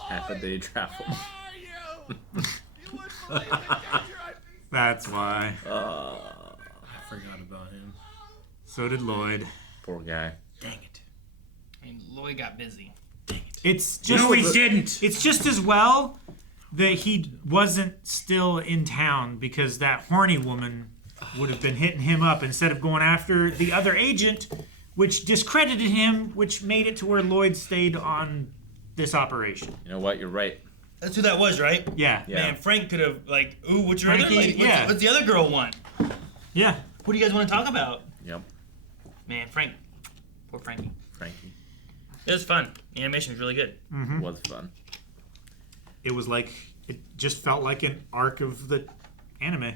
Half a day travel. That's why. I forgot about him. So did Loid. Poor guy. Dang it. I mean, Loid got busy. It's just No, he didn't. It's just as well that he wasn't still in town because that horny woman would have been hitting him up instead of going after the other agent, which discredited him, which made it to where Loid stayed on this operation. You know what? You're right. That's who that was, right? Yeah. Man, Frank could have, like, ooh, what's your other Frankie, lady? yeah. What's the other girl want? Yeah. What do you guys want to talk about? Yep. Man, Frank. Poor Frankie. Frankie. It was fun. The animation was really good. Was fun. It was like, it just felt like an arc of the anime.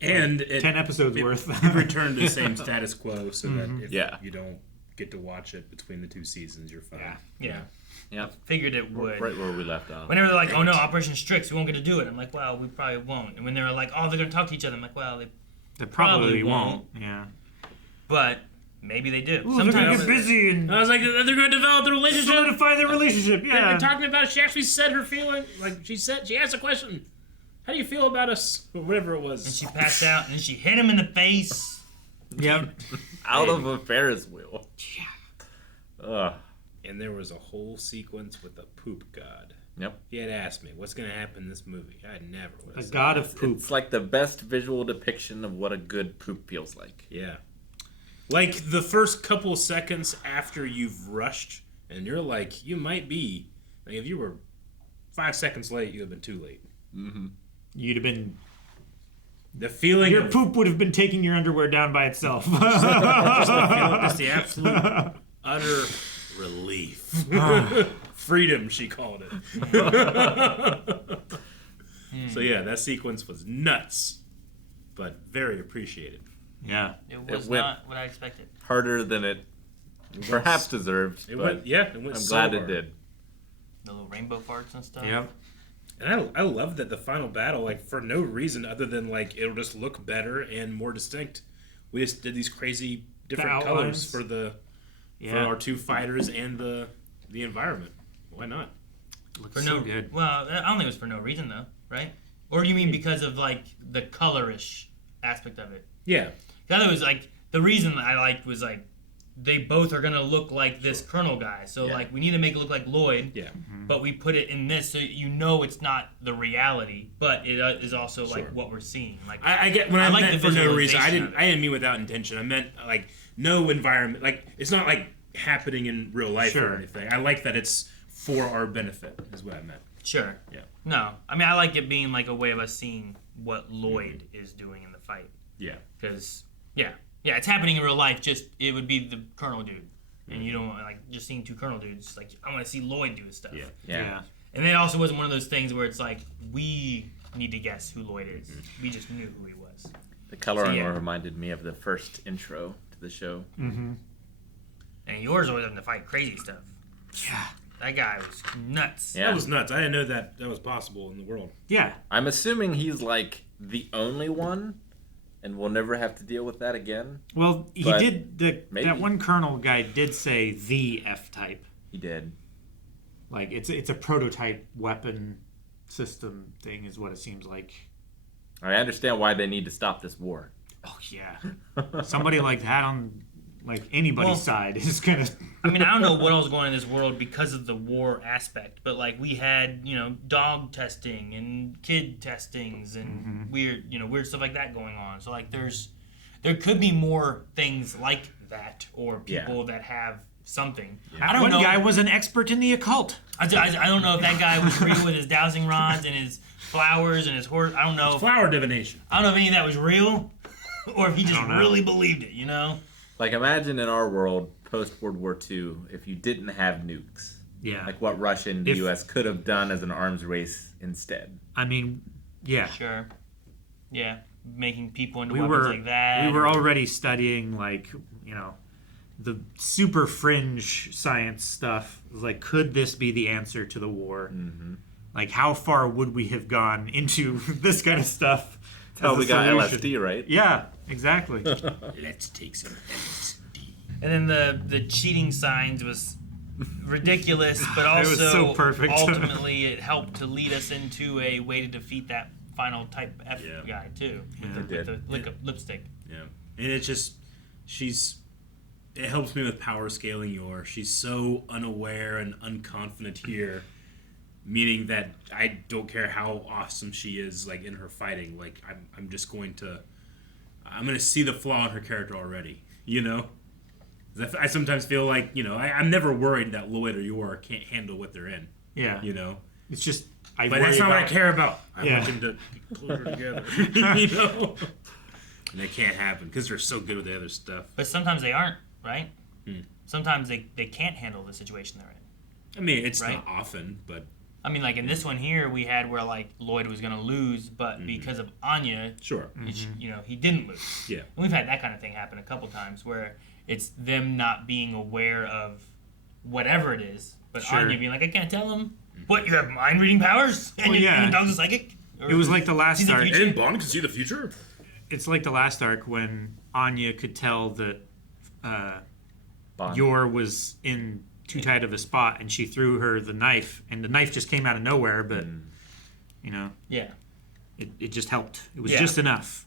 And Like 10 episodes worth. It returned to the same status quo so that if Yeah. you don't get to watch it between the two seasons, you're fine. Yeah. Yep. Figured it would. Right where we left off. Whenever they're like, oh no, Operation Strix, we won't get to do it. I'm like, well, we probably won't. And when they're like, oh, they're going to talk to each other, I'm like, well, They probably won't. Yeah. But maybe they do. Ooh, they're gonna get busy and I was like, they're going to develop the relationship. solidify their relationship. Yeah. They're talking about. She actually said her feeling. Like she asked a question. How do you feel about us? Or whatever it was. And she passed out, and then she hit him in the face. Yep. Out of a Ferris wheel. Yeah. Ugh. And there was a whole sequence with the poop god. Yep. He had asked me, what's going to happen in this movie? I never would have A said god that. of poop. It's like the best visual depiction of what a good poop feels like. Yeah. Like the first couple seconds after you've rushed, and you're like, you might be. Like if you were 5 seconds late, you'd have been too late. Mm-hmm. You'd have been. The feeling Your of poop would have been taking your underwear down by itself. just the absolute utter relief. Freedom, she called it. So yeah, that sequence was nuts, but very appreciated. Yeah. It was It went not what I expected. Harder than it perhaps deserved. It but went, yeah, it went I'm so glad hard. it did. The little rainbow farts and stuff. Yep. And I love that the final battle, like for no reason other than like it'll just look better and more distinct. We just did these crazy different colors for the for Yeah. our two fighters and the environment. Why not? Looks For so no, good. Well, I don't think it was for no reason though, right? Or do you mean because of like the colorish aspect of it? Yeah. The other was like the reason I liked was like they both are gonna look like this Colonel guy, so like we need to make it look like Loid. Yeah. But we put it in this so you know it's not the reality, but it is also like what we're seeing. Like I get when I like meant the for no reason. visualization of it. I didn't mean without intention. I meant like no environment. Like it's not like happening in real life or anything. I like that it's for our benefit. Is what I meant. Sure. Yeah. No, I mean I like it being like a way of us seeing what Loid is doing in the fight. Yeah. Because yeah, it's happening in real life. Just it would be the Colonel dude, and you don't want like just seeing two Colonel dudes. Like I want to see Loid do his stuff. Yeah. And then it also wasn't one of those things where it's like we need to guess who Loid is. We just knew who he was. The coloring reminded me of the first intro to the show. Mm-hmm. And yours always having to fight crazy stuff. Yeah. That guy was nuts. That was nuts. I didn't know that was possible in the world. Yeah. I'm assuming he's like the only one, and we'll never have to deal with that again. Well, he But did. maybe. That one Colonel guy did say the F-type. He did. Like it's a prototype weapon system thing, is what it seems like. I understand why they need to stop this war. Oh yeah. Somebody like that on like anybody's side is gonna. I mean, I don't know what else was going on in this world because of the war aspect, but like we had, dog testing and kid testings and weird stuff like that going on. So like there could be more things like that or people that have something. Yeah. I don't know. One guy was an expert in the occult. I don't know if that guy was real with his dowsing rods and his flowers and his horse. I don't know. It's flower divination. I don't know if any of that was real or if he just don't know. really believed it, Like, imagine in our world, post-World War II, if you didn't have nukes. Yeah. Like, what Russia and the U.S. could have done as an arms race instead. I mean, yeah. Sure. Yeah. Making people into We weapons were like that. we were already studying like the super fringe science stuff. Like, could this be the answer to the war? Mm-hmm. Like, how far would we have gone into this kind of stuff? That's how as a we got solution? LSD, right? Yeah, exactly. Let's take some LSD. And then the cheating signs was ridiculous, but It also was so perfect. ultimately it helped to lead us into a way to defeat that final type F guy too. With the lipstick. Yeah. And it's just it helps me with power scaling Yor. She's so unaware and unconfident here, meaning that I don't care how awesome she is, like in her fighting. Like I'm just going to see the flaw in her character already. I sometimes feel like I'm never worried that Loid or Yor can't handle what they're in. Yeah. It's just but that's not what I care about. I want them to get closer together. And it can't happen because they're so good with the other stuff. But sometimes they aren't, right? Sometimes they can't handle the situation they're in. I mean, it's not often, but I mean, like in this one here, we had where like Loid was gonna lose, but because of Anya, he didn't lose. Yeah, and we've had that kind of thing happen a couple times where it's them not being aware of whatever it is, but Anya being like, I can't tell him. What, you have mind reading powers? And your dog's a psychic? It was like the last arc. And Bond can see the future. It's like the last arc when Anya could tell that Yor was in too tight of a spot, and she threw her the knife, and the knife just came out of nowhere. But it just helped. It was just enough.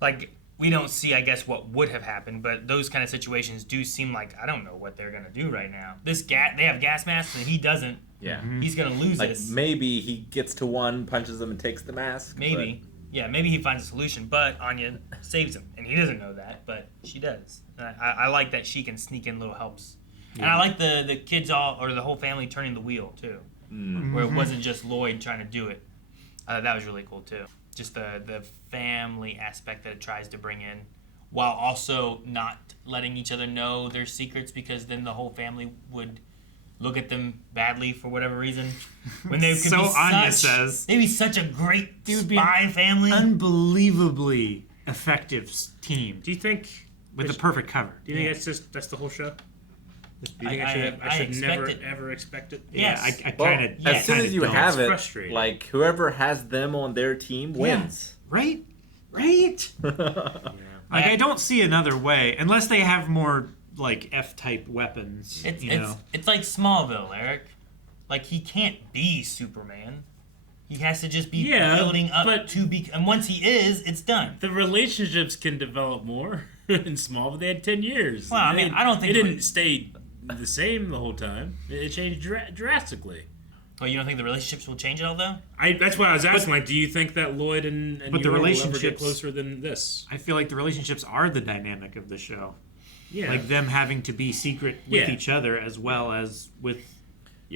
Like we don't see, I guess, what would have happened, but those kind of situations do seem like I don't know what they're gonna do right now. They have gas masks, and he doesn't. Yeah, he's gonna lose this. Maybe he gets to one, punches him, and takes the mask. Maybe. Yeah, maybe he finds a solution, but Anya saves him, and he doesn't know that, but she does. I like that she can sneak in little helps, and I like the kids the whole family turning the wheel too, where it wasn't just Loid trying to do it. That was really cool too. Just the family aspect that it tries to bring in, while also not letting each other know their secrets, because then the whole family would look at them badly for whatever reason. When they could Anya says they'd be such a great spy family, unbelievably effective team. Do you think with the perfect cover? Do you think that's the whole show? Do you think I should never ever expect it? Yeah, I kind of. As soon as you have it, frustrating. like whoever has them on their team wins. Right. Like, I don't see another way, unless they have more, like, F-type weapons, It's like Smallville, Eric. Like, he can't be Superman. He has to just be building up to be... And once he is, it's done. The relationships can develop more in Smallville. They had 10 years. Well, I mean, I don't think... It didn't stay the same the whole time. It changed drastically. Well, you don't think the relationships will change at all, though? That's why I was asking. Like, do you think that Loid and but the Yor will ever relationships get closer than this? I feel like the relationships are the dynamic of the show. Yeah. Like them having to be secret with each other as well as with.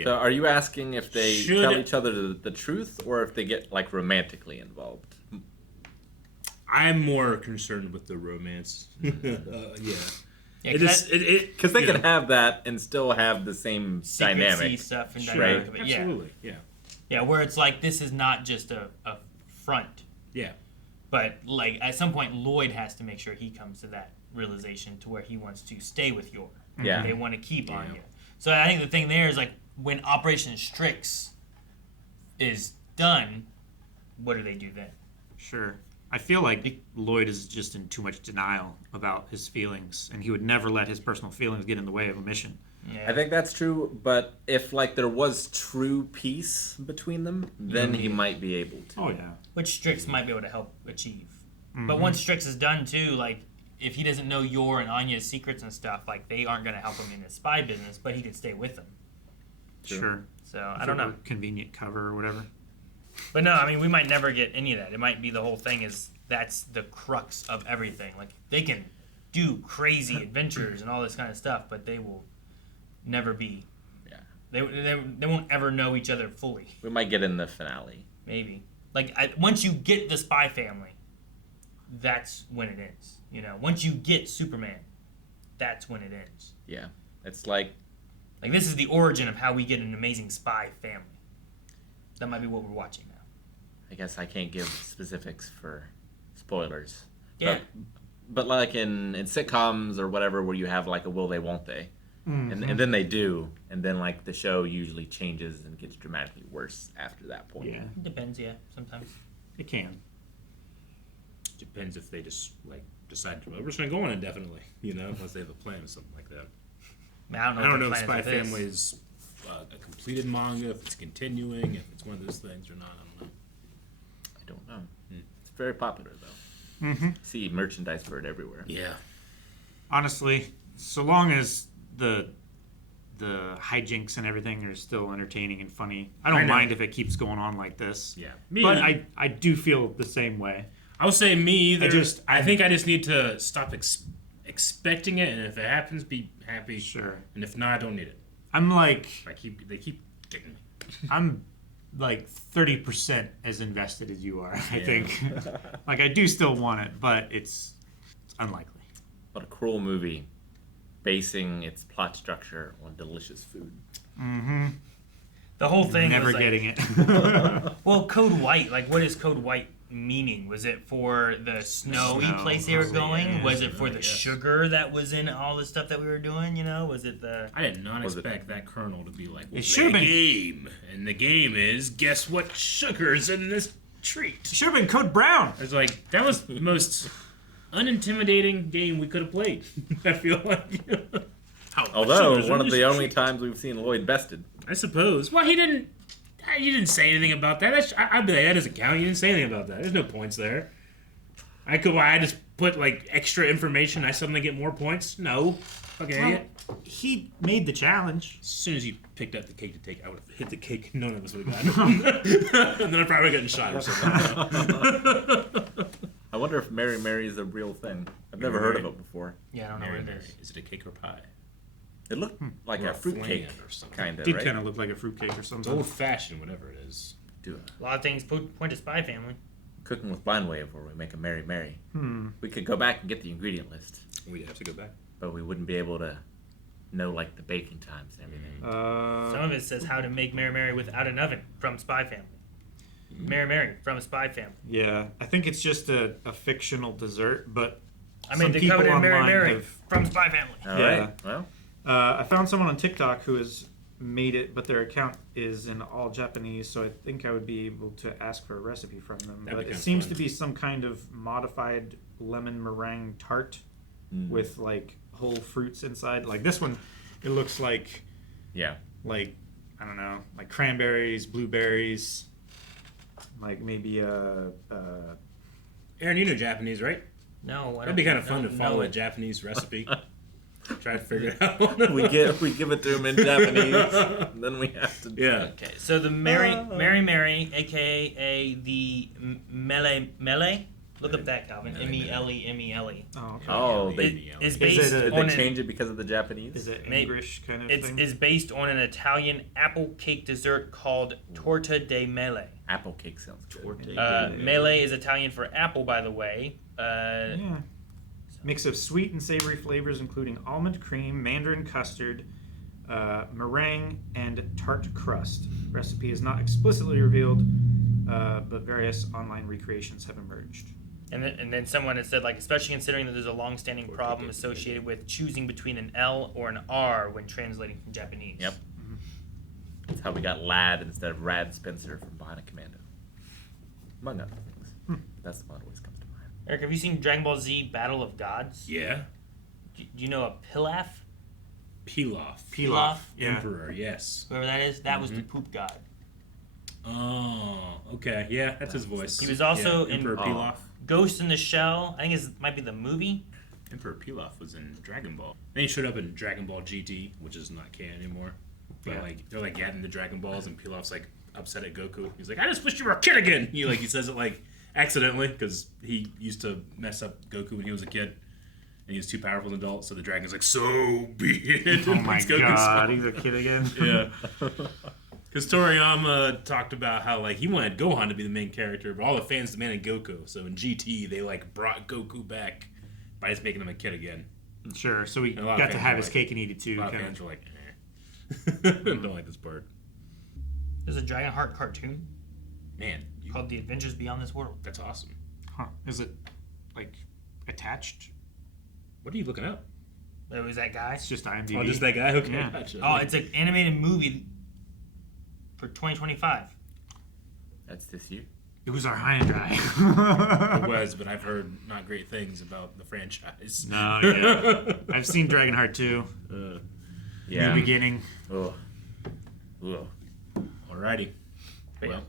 So, are you asking if they tell each other the truth, or if they get like romantically involved? I'm more concerned with the romance. Because they can have that and still have the same dynamic stuff and right? dynamic of it. Absolutely, yeah. Where it's like this is not just a front. Yeah. But like at some point, Loid has to make sure he comes to that realization to where he wants to stay with Yor. Yeah. They want to keep Anya. So I think the thing there is like when Operation Strix is done, what do they do then? Sure. I feel like Loid is just in too much denial about his feelings, and he would never let his personal feelings get in the way of a mission. I think that's true, but if like there was true peace between them, then he might be able to. Oh yeah. Which Strix might be able to help achieve. Mm-hmm. But once Strix is done too, like if he doesn't know Yor and Anya's secrets and stuff, like they aren't going to help him in his spy business, but he could stay with them. Sure. So I don't know. Convenient cover or whatever. But no, I mean we might never get any of that. It might be the whole thing is that's the crux of everything. Like they can do crazy adventures and all this kind of stuff, but they will never be. Yeah. They won't ever know each other fully. We might get in the finale. Maybe. Like once you get the spy family, that's when it ends. You know, once you get Superman, that's when it ends. Yeah. It's like this is the origin of how we get an amazing spy family. That might be what we're watching now. I guess I can't give specifics for spoilers. Yeah. But like in sitcoms or whatever where you have like a will they, won't they. Mm-hmm. And then they do. And then like the show usually changes and gets dramatically worse after that point. Yeah. It depends, sometimes. It can. Depends if they just like decide to we're just gonna go on indefinitely, unless they have a plan or something like that. I don't know if Spy Family is a completed manga, if it's continuing, if it's one of those things or not. I don't know. It's very popular though. Mm-hmm. See merchandise for it everywhere. Yeah. Honestly, so long as the hijinks and everything are still entertaining and funny, I don't mind if it keeps going on like this. Yeah. But I do feel the same way. I would say me either. I think I just need to stop expecting it, and if it happens, be happy. Sure. And if not, I don't need it. I'm like... They keep getting me. I'm like 30% as invested as you are, I think. Like, I do still want it, but it's unlikely. What a cruel movie basing its plot structure on delicious food. Mm-hmm. The whole thing Never was like, getting it. Well, Code White, like what is Code White meaning? Was it for the snowy place they were going? Yeah, was it for the sugar that was in all the stuff that we were doing? Was it the... I did not expect that colonel to be like, it should have been game. And the game is, guess what sugar's in this treat? It should have been Code Brown. I was like, that was the most unintimidating game we could have played. I feel like. Although, one of the only times we've seen Loid bested. I suppose. Well, he didn't say anything about that. I'd be like, that doesn't count. You didn't say anything about that. There's no points there. I just put like extra information. I suddenly get more points. No. Okay. Well, he made the challenge. As soon as he picked up the cake to take, I would have hit the cake. None of us would have gotten. And then I'd probably gotten shot or something. I wonder if Meremere is a real thing. I've never heard of it before. Yeah, I don't know what it is. Is it a cake or pie? It looked like a fruitcake or something. Kind of, Did kind of look like a fruitcake or something. It's old-fashioned, whatever it is. A lot of things point to Spy Family. Cooking with Blind Wave, where we make a Meremere. We could go back and get the ingredient list. We'd have to go back. But we wouldn't be able to know, like, the baking times and everything. Some of it says how to make Meremere without an oven from Spy Family. Meremere from Spy Family. Yeah, I think it's just a fictional dessert, but I made the code in Meremere from Spy Family. All right. Well, I found someone on TikTok who has made it, but their account is in all Japanese, so I think I would be able to ask for a recipe from them. That'd But be it kinda seems fun. to be some kind of modified lemon meringue tart with like whole fruits inside. Like this one, it looks like like I don't know, like cranberries, blueberries, like maybe Aaron, you know Japanese, right? No, That'd be kind of fun to follow a Japanese recipe. Try to figure it out. we give it to him in Japanese, and then we have to. Yeah. Okay, so the Meremere, aka the Melee. Look up that, Calvin. M-E-L-E. Oh, is based did on they change it because of the Japanese? Is it English kind of thing? It's based on an Italian apple cake dessert called torta de mele. Apple cake sounds good. Mele is Italian for apple, by the way. Yeah. Mix of sweet and savory flavors, including almond cream, mandarin custard, meringue, and tart crust. Recipe is not explicitly revealed, but various online recreations have emerged. And then someone has said, like, especially considering that there's a long-standing problem associated with choosing between an L or an R when translating from Japanese. Yep. That's how we got Lad instead of Rad Spencer from Bionic Commando. Among other things. That's the one that always comes to mind. Eric, have you seen Dragon Ball Z Battle of Gods? Yeah. Do you know a Pilaf? Pilaf. Emperor, yes. Whoever that is, that was the poop god. Oh, okay. Yeah, that's his voice. He was also in Emperor Pilaf. Ghost in the Shell. I think it might be the movie. Emperor Pilaf was in Dragon Ball. Then he showed up in Dragon Ball GT, which is not canon anymore. But they're like adding the Dragon Balls, and Pilaf's like upset at Goku. He's like, "I just wish you were a kid again." He says it like accidentally because he used to mess up Goku when he was a kid, and he was too powerful as an adult. So the dragon's like, "So be it." Oh my god, he's a kid again. Yeah. Because Toriyama talked about how like he wanted Gohan to be the main character, but all the fans demanded Goku. So in GT, they like brought Goku back by just making him a kid again. Sure. So he got to have his cake and eat it too. A lot of fans were like, don't like this part. There's a Dragonheart cartoon. Man, called The Adventures Beyond This World. That's awesome. Huh? Is it like attached? What are you looking up? It was that guy. It's just IMDb. Oh, just that guy. Okay, Yeah. gotcha. Oh, it's an animated movie for 2025. That's this year. It was our high and dry. It was, but I've heard not great things about the franchise. No, yeah. I've seen Dragonheart 2. Yeah. New beginning. Oh. Ugh. Alrighty. But Well,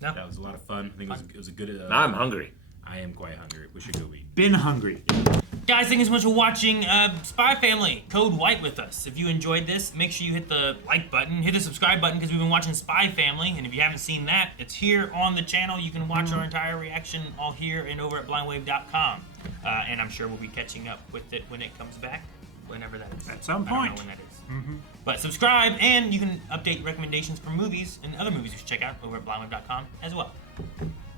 No. that was a lot of fun. I think it was a good. Now I'm hungry. I am quite hungry. We should go eat. Been hungry. Guys, thank you so much for watching Spy Family Code White with us. If you enjoyed this, make sure you hit the like button, hit the subscribe button, because we've been watching Spy Family, and if you haven't seen that, it's here on the channel. You can watch our entire reaction all here and over at blindwave.com. And I'm sure we'll be catching up with it when it comes back, whenever that is. At some I don't point. know when that is. But subscribe, and you can update recommendations for movies and other movies you should check out over at blindwave.com as well.